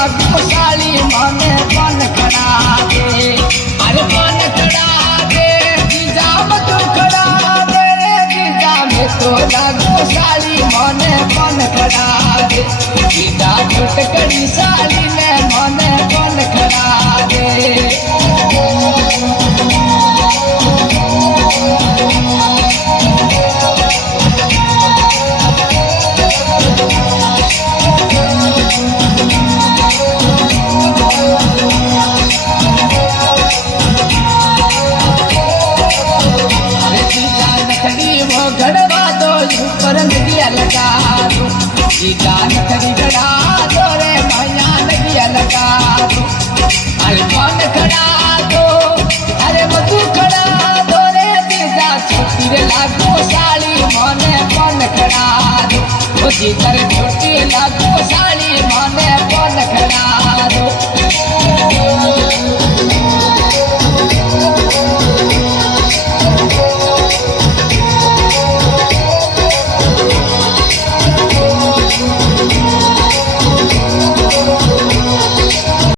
लागू साली मने पन खड़ा दे अरे पन खड़ा दे जीजा मत खड़ा दे रे जीजा में तो लागू साली मने पन खड़ा दे जीजा छुटकड़ी साली ने मने पन खड़ा दे घड़वा दो ऊपर नदिया लगा दो जीजा नखरी गड़ा दो रे मैया नदिया लगा दो अरे कौन खड़ा दो अरे मधु खड़ा दो रे जीजा छुट्टी रे लागो साली मने कौन खड़ा दो जीजा रे